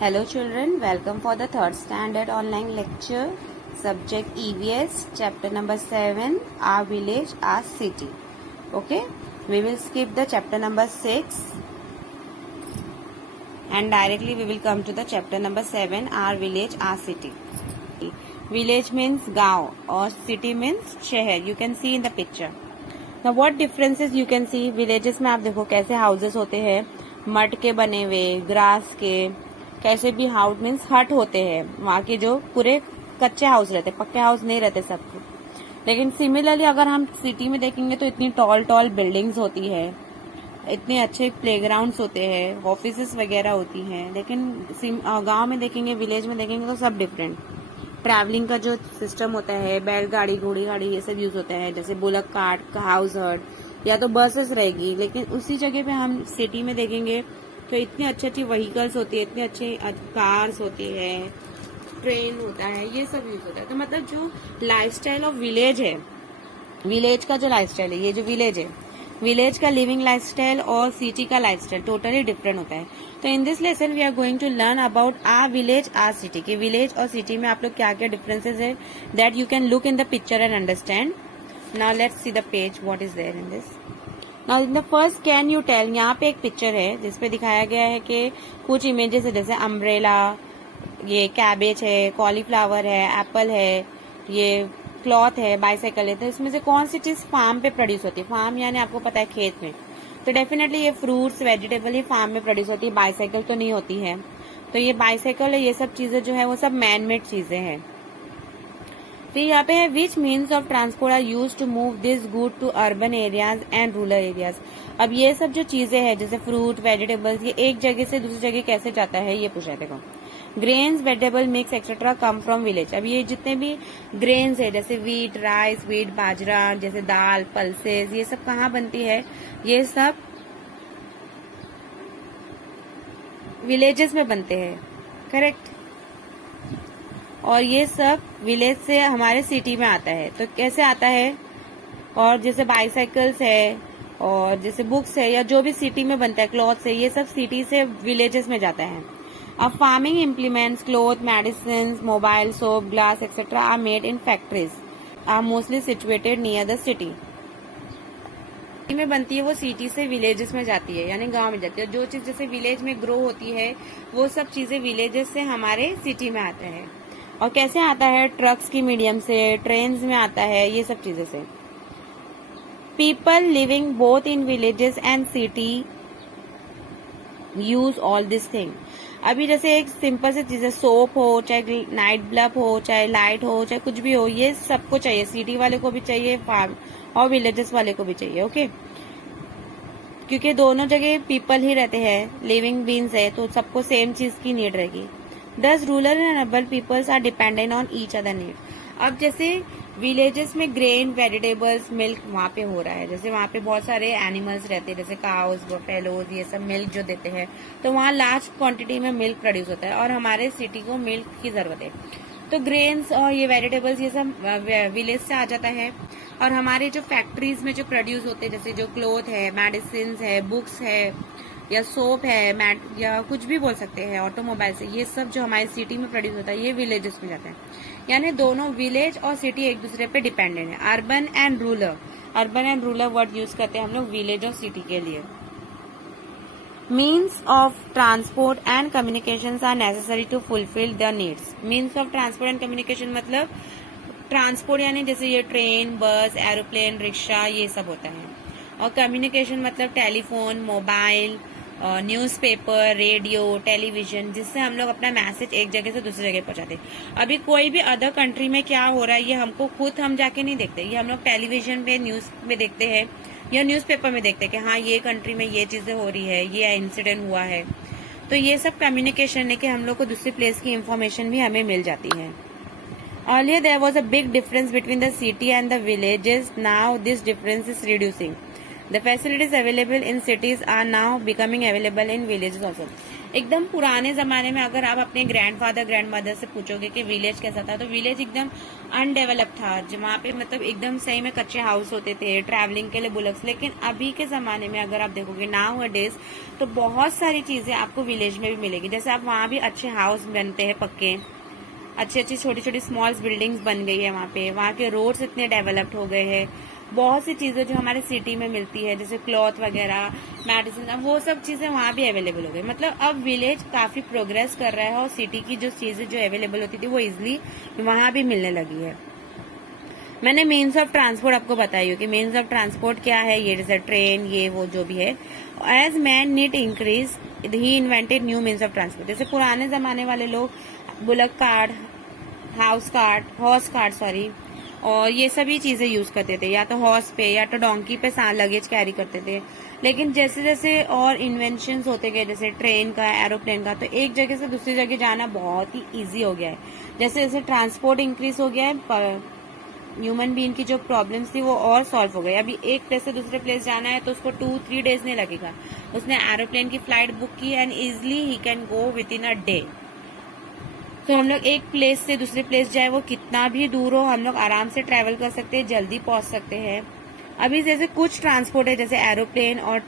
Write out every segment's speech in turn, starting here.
Hello children, welcome for the third standard online lecture. Subject EVS, chapter number 7, Our Village, Our City. Okay, we will skip the chapter number 6 and directly we will come to the chapter number 7, Our Village, Our City. Village means gaon or city means शहर. You can see in the picture. Now what differences you can see? Villages में आप देखो कैसे houses होते हैं, mud के बने हुए, ग्रास के, कैसे भी हाउस मीन्स हट होते हैं. वहाँ के जो पूरे कच्चे हाउस रहते, पक्के हाउस नहीं रहते सबके. लेकिन सिमिलरली अगर हम सिटी में देखेंगे तो इतनी टॉल टॉल बिल्डिंग्स होती है, इतने अच्छे प्लेग्राउंड्स होते हैं, ऑफिसेस वगैरह होती हैं. लेकिन गांव में देखेंगे, विलेज में देखेंगे तो सब डिफरेंट. ट्रैवलिंग का जो सिस्टम होता है, बैलगाड़ी, घोड़ी गाड़ी, ये सब यूज होता है. जैसे बुलक कार्ट, हाउस हर्ट या तो बसेस रहेगी. लेकिन उसी जगह पे हम सिटी में देखेंगे तो इतनी अच्छी अच्छी व्हीकल्स होती है, इतनी अच्छी कार्स होती है, ट्रेन होता है, ये सब यूज होता है. तो मतलब जो लाइफस्टाइल ऑफ विलेज है, विलेज का जो लाइफस्टाइल है, ये जो विलेज है, विलेज का लिविंग लाइफस्टाइल और सिटी का लाइफस्टाइल टोटली डिफरेंट होता है. तो in this lesson we are going to learn about our village, our city. कि विलेज और सिटी में आप लोग क्या क्या डिफरेंसेस है, that you can look in the picture and understand. Now let's see the page what is there in this. Now in the first can you tell, यहाँ पे एक पिक्चर है जिसपे दिखाया गया है कि कुछ इमेजेस है, जैसे अम्ब्रेला, ये कैबेज है, कॉलीफ्लावर है, एप्पल है, ये क्लॉथ है, बाइसाइकिल है. तो इसमें से कौन सी चीज फार्म पे प्रोड्यूस होती है? फार्म यानी आपको पता है खेत में. तो डेफिनेटली ये फ्रूट्स वेजिटेबल ही फार्म में प्रोड्यूस होती है, बाइसाइकिल तो नहीं होती है. तो ये बाइसाइकिल है, ये सब चीजें जो है वो सब मैन मेड चीजें हैं. फिर यहाँ पे है which means of transport are use to move this good to urban areas and rural areas. अब ये सब जो चीजें हैं जैसे फ्रूट वेजिटेबल्स, ये एक जगह से दूसरी जगह कैसे जाता है ये पूछा. देखो, grains, vegetable mix etcetera come from village. अब ये जितने भी ग्रेन्स है जैसे वीट, राइस, वीट, बाजरा, जैसे दाल, पल्सेस, ये सब कहाँ बनती है? ये सब विलेजेस में बनते हैं, करेक्ट. और ये सब विलेज से हमारे सिटी में आता है. तो कैसे आता है? और जैसे बाइसाइकिल्स है और जैसे बुक्स है या जो भी सिटी में बनता है, क्लॉथ्स है, ये सब सिटी से विलेजेस में जाता है. अब farming implements, cloth, medicine, mobile, soap, glass etcetera are made in factories are mostly situated near the city. में बनती है वो सिटी से विलेजेस में जाती है, यानी गांव में जाती है. जो चीज जैसे विलेज में ग्रो होती है वो सब चीजें विलेजेस से हमारे सिटी में आता है. और कैसे आता है? ट्रक्स की मीडियम से, ट्रेन्स में आता है, ये सब चीजें से. People living both in villages and city use all this thing. अभी जैसे एक सिंपल सी चीज है, सोप हो, चाहे नाइट बल्ब हो, चाहे लाइट हो, चाहे कुछ भी हो, ये सबको चाहिए. सिटी वाले को भी चाहिए, फार्म और विलेजेस वाले को भी चाहिए. ओके, क्योंकि दोनों जगह पीपल ही रहते हैं, लिविंग बींग्स है, तो सबको सेम चीज की नीड रहेगी. Thus rural and urban peoples are dependent on each other need. अब जैसे विलेजेस में ग्रेन, वेजिटेबल्स, मिल्क वहाँ पे हो रहा है, जैसे वहाँ पे बहुत सारे एनिमल्स रहते हैं जैसे काउस, बफेलोज, ये सब मिल्क जो देते हैं, तो वहाँ लार्ज क्वांटिटी में मिल्क प्रोड्यूस होता है और हमारे सिटी को मिल्क की जरूरत है. तो ग्रेन्स और ये वेजिटेबल्स ये सब विलेज से आ जाता है. और हमारे जो फैक्ट्रीज में जो प्रोड्यूस होते हैं, जैसे जो क्लोथ है, मेडिसिन है, बुक्स है या सोप है, मैट या कुछ भी बोल सकते हैं, ऑटोमोबाइल से, ये सब जो हमारी सिटी में प्रोड्यूस होता है ये विलेजेस में जाता है. यानी दोनों विलेज और सिटी एक दूसरे पे डिपेंडेंट है. Urban and rural, urban and rural word use करते हैं हम लोग विलेज और सिटी के लिए. Means of transport and communication are necessary to fulfil the needs. Means of transport and communication मतलब ट्रांसपोर्ट यानी जैसे ये ट्रेन, बस, एरोप्लेन, रिक्शा, ये सब होता है. और कम्युनिकेशन मतलब telephone, mobile, newspaper, radio, television, जिससे हम लोग अपना मैसेज एक जगह से दूसरी जगह पहुंचाते. अभी कोई भी अदर कंट्री में क्या हो रहा है ये हमको खुद हम जाके नहीं देखते, ये हम लोग टेलीविजन पे, न्यूज में देखते हैं या न्यूज़पेपर में देखते हैं कि हाँ ये कंट्री में ये चीजें हो रही है, ये इंसिडेंट हुआ है. तो ये सब कम्युनिकेशन है कि हम लोग को दूसरी प्लेस की इंफॉर्मेशन भी हमें मिल जाती है. Earlier there was a big difference between the city and the villages. Now this difference is reducing. The facilities available in cities are now becoming available in villages also. एकदम पुराने जमाने में अगर आप अपने ग्रैंडफादर ग्रैंडमदर से पूछोगे कि विलेज कैसा था, तो विलेज एकदम अनडेवलप था, वहाँ पे मतलब एकदम सही में कच्चे हाउस होते थे, ट्रैवलिंग के लिए बुलक्स। लेकिन अभी के जमाने में अगर आप देखोगे नाउ डेज, तो बहुत सारी चीजें आपको विलेज में भी मिलेगी। जैसे आप वहाँ भी अच्छे हाउस बनते हैं पक्के, अच्छी अच्छी छोटी छोटी स्मॉल बिल्डिंग्स बन गई है वहाँ के रोड्स इतने डेवलप्ड हो गए हैं। बहुत सी चीजें जो हमारे सिटी में मिलती है जैसे क्लॉथ वगैरह, मेडिसिन, अब वो सब चीजें वहाँ भी अवेलेबल हो गई। मतलब अब विलेज काफी प्रोग्रेस कर रहा है और सिटी की जो चीजें जो अवेलेबल होती थी वो इजिली वहाँ भी मिलने लगी है। मैंने मीन्स ऑफ ट्रांसपोर्ट आपको बताई हो कि मीन्स ऑफ ट्रांसपोर्ट क्या है, ये जैसे ट्रेन, ये वो जो भी है। As man need increase he invented new means of transport. जैसे पुराने जमाने वाले लोग bullock cart, horse cart sorry, और ये सभी चीजें यूज करते थे, या तो हॉर्स पे या तो डोंकी पे लगेज कैरी करते थे। लेकिन जैसे जैसे और इन्वेंशंस होते गए, जैसे ट्रेन का, एरोप्लेन का, तो एक जगह से दूसरी जगह जाना बहुत ही इजी हो गया है। जैसे जैसे ट्रांसपोर्ट इंक्रीज हो गया है, ह्यूमन बीइंग की जो प्रॉब्लम्स थी वो और सॉल्व हो गई। अभी एक प्लेस से दूसरे प्लेस जाना है तो उसको 2-3 डेज नहीं लगेगा। उसने एरोप्लेन की फ्लाइट बुक की and easily he can go with in a day. तो हम लोग एक प्लेस से दूसरे प्लेस जाए, वो कितना भी दूर हो, हम लोग आराम से ट्रेवल कर सकते हैं, जल्दी पहुंच सकते हैं। अभी जैसे कुछ ट्रांसपोर्ट है जैसे एरोप्लेन और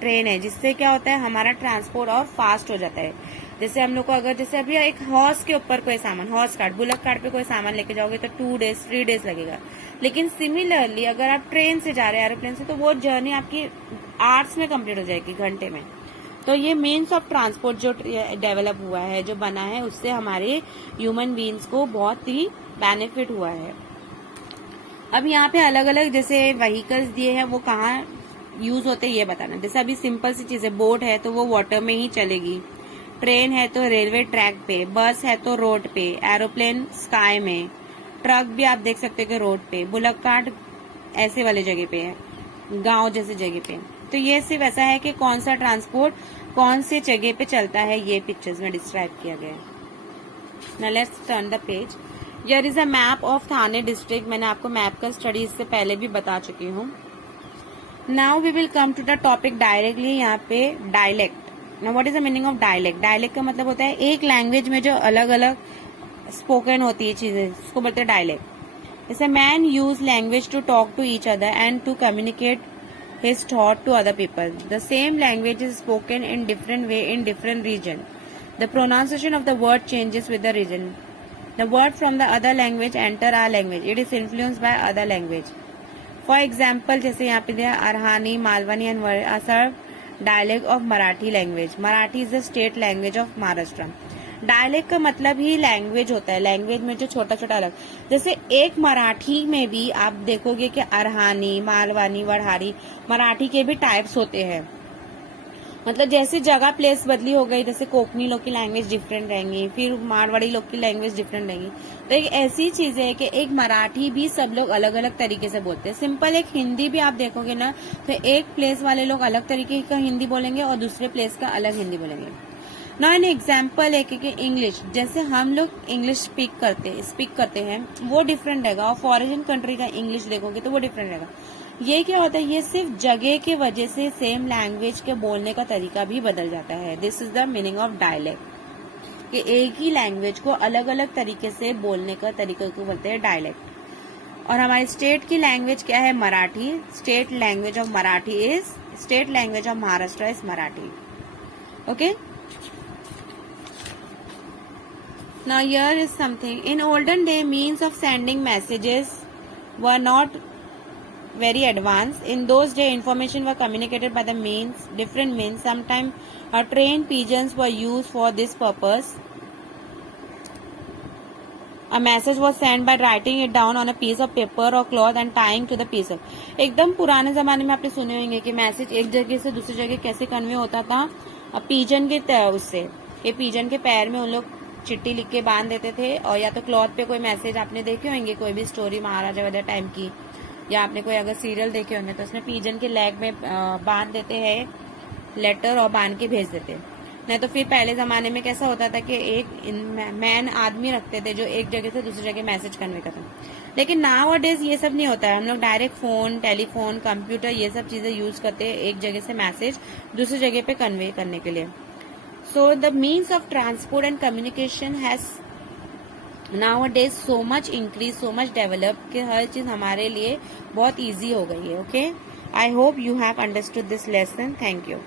ट्रेन है, जिससे क्या होता है हमारा ट्रांसपोर्ट और फास्ट हो जाता है। जैसे हम लोग को अगर जैसे अभी एक हॉर्स के ऊपर कोई सामान, हॉर्स कार्ट, बुलक कार्ट पे कोई सामान लेके जाओगे तो 2 डेज 3 डेज लगेगा। लेकिन सिमिलरली अगर आप ट्रेन से जा रहे हैं, एरोप्लेन से, तो वो जर्नी आपकी आवर्स में कंप्लीट हो जाएगी, घंटे में। तो ये मीन्स ऑफ ट्रांसपोर्ट जो डेवलप हुआ है, जो बना है, उससे हमारे ह्यूमन बीइंग्स को बहुत ही बेनिफिट हुआ है। अब यहाँ पे अलग अलग जैसे व्हीकल्स दिए हैं, वो कहाँ यूज होते हैं ये बताना। जैसे अभी सिंपल सी चीजें, बोट है तो वो वाटर में ही चलेगी, ट्रेन है तो रेलवे ट्रैक पे, बस है तो रोड पे, एरोप्लेन स्काई में, ट्रक भी आप देख सकते हो कि रोड पे, बुलक कार्ट ऐसे वाले जगह पे है, गांव जैसे जगह पे। तो ये सिर्फ ऐसा है कि कौन सा ट्रांसपोर्ट कौन से जगह पे चलता है, ये पिक्चर्स में डिस्क्राइब किया गया है। Now let's turn the page. Here is a map of Thane district. मैंने आपको मैप का स्टडी इससे पहले भी बता चुकी हूँ। Now we will come to the topic directly. यहाँ पे dialect. Now what is the meaning of dialect? Dialect का मतलब होता है एक लैंग्वेज में जो अलग अलग स्पोकन होती है चीजें, उसको बोलते हैं डायलेक्ट। जैसे man use language to talk to each other and to communicate his thought to other people. The same language is spoken in different way in different region. The pronunciation of the word changes with the region. The word from the other language enter our language. It is influenced by other language. For example, जैसे यहाँ पे दिया अरहानी, Malvani and Asar dialect of Marathi language. Marathi is the state language of Maharashtra. Dialect का मतलब ही language होता है, language में जो छोटा छोटा अलग। जैसे एक मराठी में भी आप देखोगे कि अरहानी, मालवानी, वढ़ारी, मराठी के भी टाइप्स होते हैं। मतलब जैसे जगह प्लेस बदली हो गई, जैसे कोकनी लोग की लैंग्वेज डिफरेंट रहेंगी, फिर मारवाड़ी लोग की लैंग्वेज डिफरेंट रहेगी। तो एक ऐसी चीज है कि एक मराठी भी सब लोग अलग अलग तरीके से बोलते हैं। सिंपल एक हिंदी भी आप देखोगे ना, तो एक प्लेस वाले लोग अलग तरीके का हिंदी बोलेंगे और दूसरे प्लेस का अलग हिंदी बोलेंगे। ना एन एग्जाम्पल है कि इंग्लिश, जैसे हम लोग इंग्लिश स्पीक करते हैं वो डिफरेंट रहेगा, और फॉरेन कंट्री का इंग्लिश देखोगे तो वो डिफरेंट रहेगा। ये क्या होता है, ये सिर्फ जगह के वजह से सेम लैंग्वेज के बोलने का तरीका भी बदल जाता है। This is the meaning of dialect, कि एक ही लैंग्वेज को अलग अलग तरीके से बोलने का तरीका को बोलते हैं डायलेक्ट। और हमारी स्टेट की लैंग्वेज क्या है? Marathi. State language of Maharashtra is Marathi. Okay, now here is something. In olden day, means of sending messages were not very advanced. In those days, information were communicated by the different means. Sometimes trained pigeons were used for this purpose. A message was sent by writing it down on a piece of paper or cloth and tying to the piece of. एकदम पुराने जमाने में आपने सुने होंगे कि message एक जगह से दूसरी जगह कैसे कन्वे होता था, पीजन के उससे। ये पीजन के पैर में उन लोग चिट्ठी लिख के बांध देते थे, और या तो क्लॉथ पे कोई मैसेज आपने देखे होंगे, कोई भी स्टोरी महाराजा वगैरह टाइम की, या आपने कोई अगर सीरियल देखे होंगे तो उसमें पीजन के लेग में बांध देते हैं लेटर और बांध के भेज देते। नहीं तो फिर पहले जमाने में कैसा होता था कि एक मैन आदमी रखते थे जो एक जगह से दूसरी जगह मैसेज कन्वे करता। लेकिन नाउ डेज ये सब नहीं होता है, हम लोग डायरेक्ट फोन, टेलीफोन, कंप्यूटर, ये सब चीजें यूज करते हैं एक जगह से मैसेज दूसरी जगह पे कन्वे करने के लिए। So the means of transport and communication has nowadays so much increased, so much developed कि हर चीज हमारे लिए बहुत easy हो गई है. Okay, I hope you have understood this lesson. Thank you.